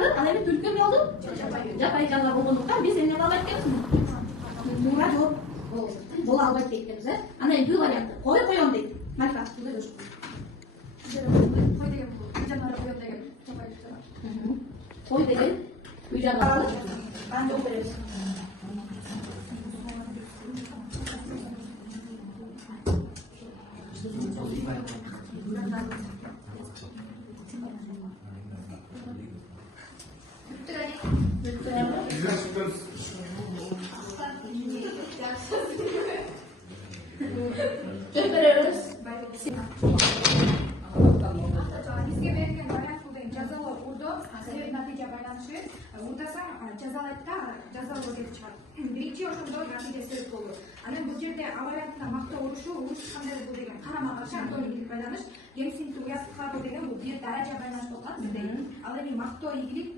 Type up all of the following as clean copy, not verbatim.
жазадың, ал эми түрткү эмне болду? Жапайы жаза болгондуктан биз эмне кылбайт экенбиз? Туура жооп боло албайт дейт экенбиз, э? Анан Б варианты. Кой коем дейт. Марифа, кой деген бул. Жанары коем деген жапайы жаза. Кой деген үй жанары. Кандай жооп беребиз? Бизге берилген вариант бул дейм. Жазалоо урдоо, себеп натыйжа байланышы. Урдасаң жазалайт да, жазалоо келип чыгат. Биринчи ошондо натыйжа себеп болду. Анан бул жерде А вариантында мактоо урушу, уруш кандай бул деген карама каршы антон ийгилик байланыш. Кемсиндүү уяттыкка деген бул бир даража байланыш болгон бизде. Ал эми мактоо ийгилик,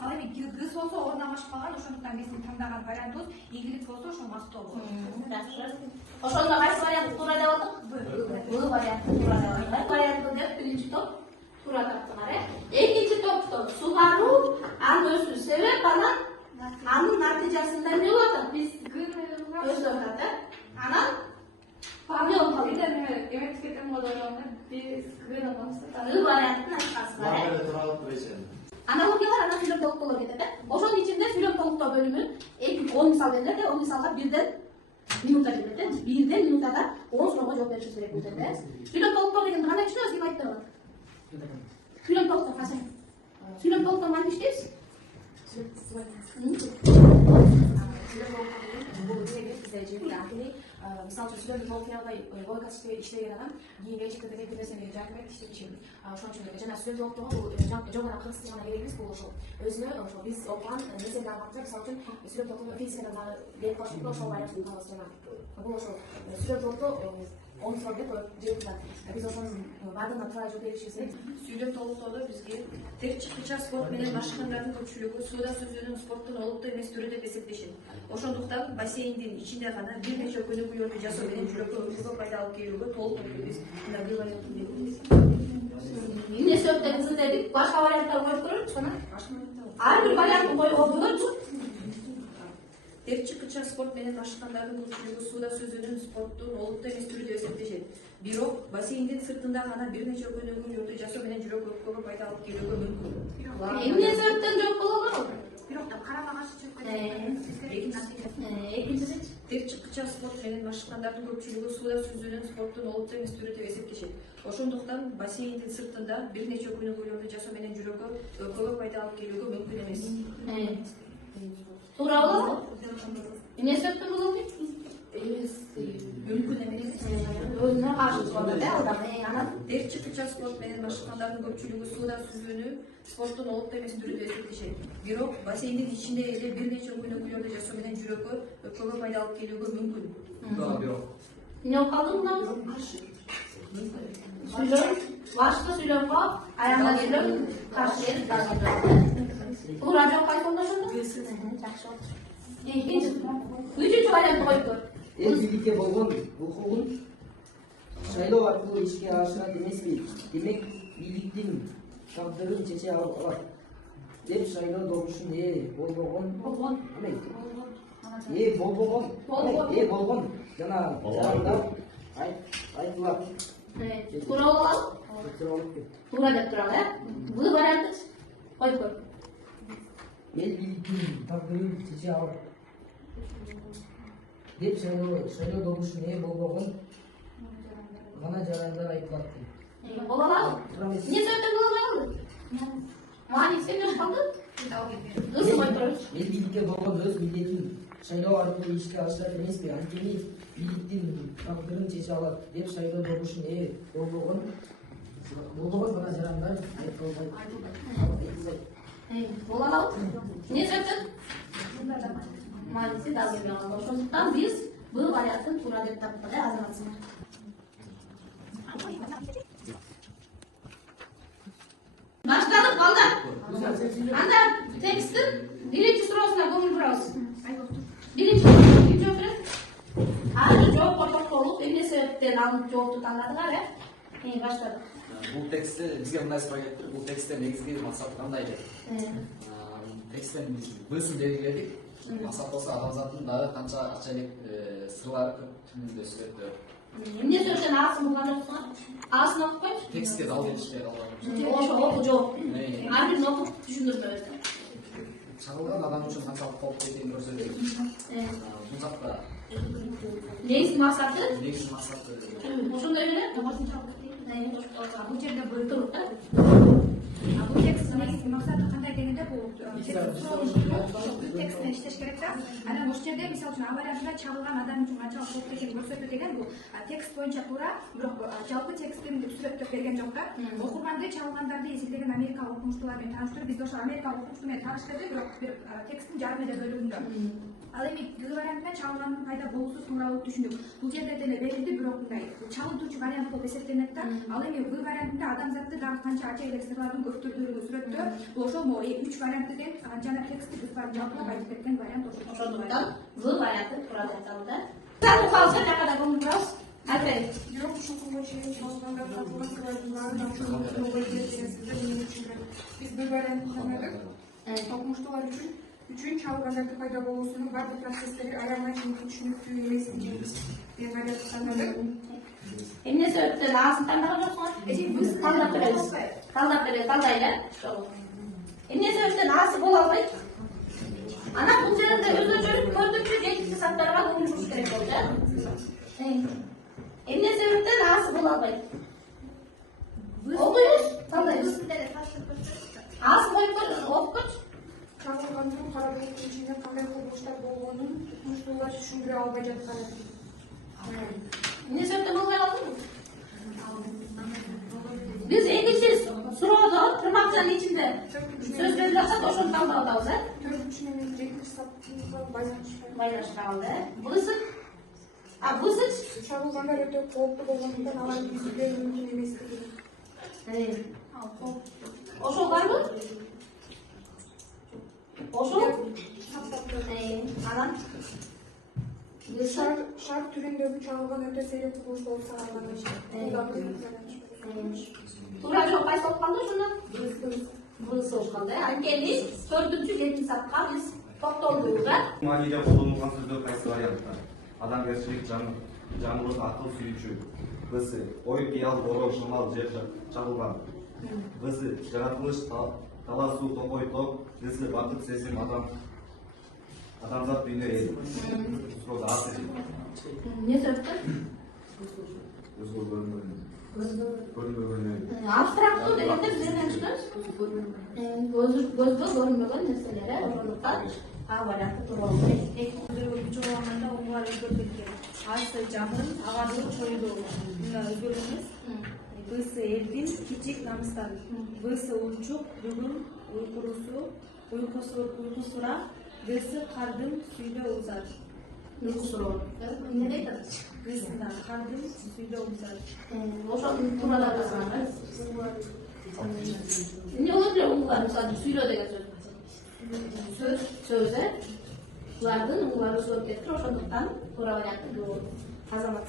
ал эми Г болсо орун алмашып калган, ошондуктан биздин тандаган вариантыбыз ийгилик болсо ошол мактоо болот. Жакшы. Ошондо кайсы вариант туура деп алдык? Б варианты туура деп алдык. Вариантты деп биринчи топ туура таптыңар, э? Экинчи топто сугаруу, анын өсүү себеп, анын натыйжасында эмне болуп атат? Биз өсүп атат, э? Анан эмне болуп калды? Эметип кетем ойлогонда биз Г вариантын айткансыздар, э? Аналогиялар анан сүйлөм толуктоолор кетет, э? Ошонун ичинде сүйлөм толуктоо бөлүмү 10 мисал берилет, 10 мисалга бирден минутта берилет, э? Бирден минутада 10 суроого жооп беришиңиз керек болот, э? Сүйлөм толуктоо дегенди кандай түшүнөбүз? Ким айтып берет? Сүйлөм толуктоо кандай? Сүйлөм толуктоо кантип иштейбиз? Мисалы үчүн сүйлөмдү толук аябай логикасы иштеген адам кийинге чекте бир нерсени жарым этип иштеши. Ошон үчүн жана сүйлөм толуктоого бул жок гана кыргызча гана керек эмес, бул ошол өзүнө ошол биз окуган нерсени аңгартып, мисалы үчүн сүйлөм толуктоо физикадан дагы берип коюштук, ошол вариантты табабыз жана бул ошол сүйлөм толуктоо 10 сабак деп жыйылган. Биз ошонун баардыгына туура жооп беришибиз керек. Сүйлөм толуктоодо бизге тек чыккыча спорт менен машыгандардын көпчүлүгү сууда сүзүүнүн спорттун олуттуу эмес түрү деп эсептешет. Ошондуктан бассейндин ичинде гана бир нече көнүгүүлөрдү жасоо менен жүрөккө өткөгө пайда алып келүүгө толук мүмкүнбүз. Мына бул вариантты беребиз. Эмне себептен изилдедик? Башка варианттар коюп көрөлүчү кана. Ар бир вариантты коюп көрөлүчү. Тек чыккыча спорт менен машыгандардын көпчүлүгү сууда сүзүүнүн спорттун олуттуу эмес түрү деп эсептешет. Бирок бассейндин сыртында гана бир нече көнүгүүлөрдү жасоо менен жүрөк өкпөгө пайда алып келүүгө мүмкүн. Эмне себептен жооп болобу? Бирок да карама каршы чыгып кетет. Экинчиси тек чыккыча спорт менен машыгандардын көпчүлүгү сууда сүзүүнүн спорттун олуттуу эмес түрү деп эсептешет. Ошондуктан бассейндин сыртында бир нече көнүгүүлөрдү жасоо менен жүрөккө өкпөгө пайда алып келүүгө мүмкүн эмес. Туура болобу? Эмне себептен болот дейт? Мүмкүн эмес. Өзүнө каршы чыгат, э? Анан тек чыккыча спорт менен машыгандардын көпчүлүгү сууда сүзүүнү спорттун олуттуу эмес түрү деп эсептешет. Бирок бассейндин ичинде эле бир нече көнүгүүлөрдү жасоо менен жүрөккө өкпөгө пайда алып келүүгө мүмкүн. эмне болуп калды мында? Сүйлөм, башкы сүйлөмгө аягында сүйлөм каршы келип туура жооп кайсы ошондо? Жакшы болду. Үчүнчү вариантты коюп көр. Эл бийликке болгон укугун шайлоо аркылуу ишке ашырат эмеспи? Демек, бийликтин тагдырын чече алат деп шайлоо добушун болбогон болгон жана жарандар айтылат. Туура болобу? Туура деп туралы, э? Бул вариантты коюп көр. Эл бийликтин тагдырын чече алат деп шайлоо добушун болбогон гана жарандар айтылат. Боло алабы? Эмне себептен боло албайбы? Мани сен деп калды? Ысы коюп турабыз. Эл бийликке болгон өз милдетин шайлоо аркылуу ишке ашырат эмеспи? Анткени бийликтин тагдырын чече алат деп шайлоо добушун болбогон гана жарандар айтылбайт. Боло алабы? Эмне себептен? Маниси дагы келбей калды. Ошондуктан биз бул вариантын туура деп таптык, э, азаматсыңар. Баштадык балдар. Анда тексттин биринчи суроосуна көңүл бурабыз. Биринчи ким жооп берет? Ар жооп токтолуп, эмне себептен алынып жоопту тандадыңар, э? Баштадык. Бул текстте бизге мындай суроо келиптир. Бул текстте негизги максат кандай деп? Тексттен биз бысын белгиледик. Максат болсо адамзаттын дагы канча ачайлык сырлары көп түбүндө сүрөттө. Эмне сөздөн аасын булган жоксуңар? Аасын окуп койчу. Текстке дал келишпей калган. Ошо окуу жок. Ар бирин окуп түшүндүрмө өзү. Чагылган адам үчүн канчалык кооптуу экенин көрсөтөт. Бул жакта Негизги максаты негизги максаты ошондой эле. Бул жерде бул текст негизги максаты кандай дегенде бул текстти иштеш керек да. Анан ошол жерде мисалы үчүн аварияда чагылган адам үчүн канчалык кооптуу экенин көрсөтүү деген бул текст боюнча туура, бирок жалпы тексттин сүрөттөп берген жок да. Окурганды чагылгандарды изилдеген америкалык окумуштуулар менен тааныштырып, биз ошол америкалык окумуштуу менен тааныштырдык, бирок бир тексттин жарым эле бөлүгүндө. Ал эми Г вариантында чагылгандын пайда болуусу тууралуу түшүндүк. Бул жерде деле берилди, бирок мындай чагылтуучу вариант болуп эсептелет да. Ал эми В вариантында адамзатты дагы канча ачайлык сырлардын көптүрдүгүн сүрөттөө. Бул ошол 3 варианты деп жана текстти биз баарын жалпылап айтып кеткен вариант Ошондуктан В варианты туура деп аталды. Сал укалса жакада көңүл бурабыз. Айтайын. Бирок ушул күнгө чейин чагылгандар тапылган сырлардын баарын биз бир вариантты таныдык. Окумуштуулар үчүн чагылгандардын пайда болуусунун бардык процесстери аябай түшүнүктүү эмес деген вариантты таныдык. Эмне себептен аасын тандаган жоксуңар? Талдап беребиз. Талдайлы. Эмне себептен аасы боло албайт? Анан бул жерде өзгөчөлүк көрдүкчү жетишки саттарга көңүл буруш керек болчу. Эмне себептен аасы боло албайт? Окуйбуз, талдайбыз. Аасы коюп окуп көрчү. Чагылгандын кара булуттун ичинде кандай кубулуштар болгонун окумуштуулар түшүндүрө албай жаткан. Эмне себептен болбой калды? Биз экинчи суроодо тырмакчанын ичинде сөз берип жатат, ошону талдап атабыз, 4-чү менен 7-чи сапка байлашып алды. Бул ысык. Бул ысык чагылгандар өтө кооптуу болгондуктан аларды изилдөө мүмкүн эмес деген. Ошол барбы? Ошол? Анан Шар түрүндөгү чагылган өтө сейрек кубулуш болуп саналган. Туура жок кайсы болуп калды ошондон? Бұрысы болуп калды. Анткени 4-7 сапка биз токтолдук да. Мааниде колдонулган сөздөр кайсы варианттар? Адамгерчилик, жаңылык, акыл сүйүүчү. Б. Ой, кыял, бороо, шамал, жер чагылган. В. Жаратылыш, таласуу, токой, ток. Г. Бакыт, сезим, адамзат, дүйнө, эл. Суроо асы. Не себептен? Абстрактуу дегенде биз эмне түшүнөбүз? Көзгө көрүнбөгөн нерселер, ошондуктан А варианты туура болот. Чоңгонганда оңуңар өзгөрүп кеткен. Асы жамын, агаруу, чоюлуу. Мына өзгөргөнбүз. Б. Элдин кичик намыстан. В. Унчук, бүгүн уйкусура. Г. Кардын сүйдө узар. Уйкусуроо. Эмне дейт? Гысында кардын сүйдө узар. Ошону тууралап жазган. Эмне болот эле уңгар, мисалы сүйдө деген сөз. Сөз, булардын уңгары өсүп кетти, ошондуктан туура варианты бул. Азамат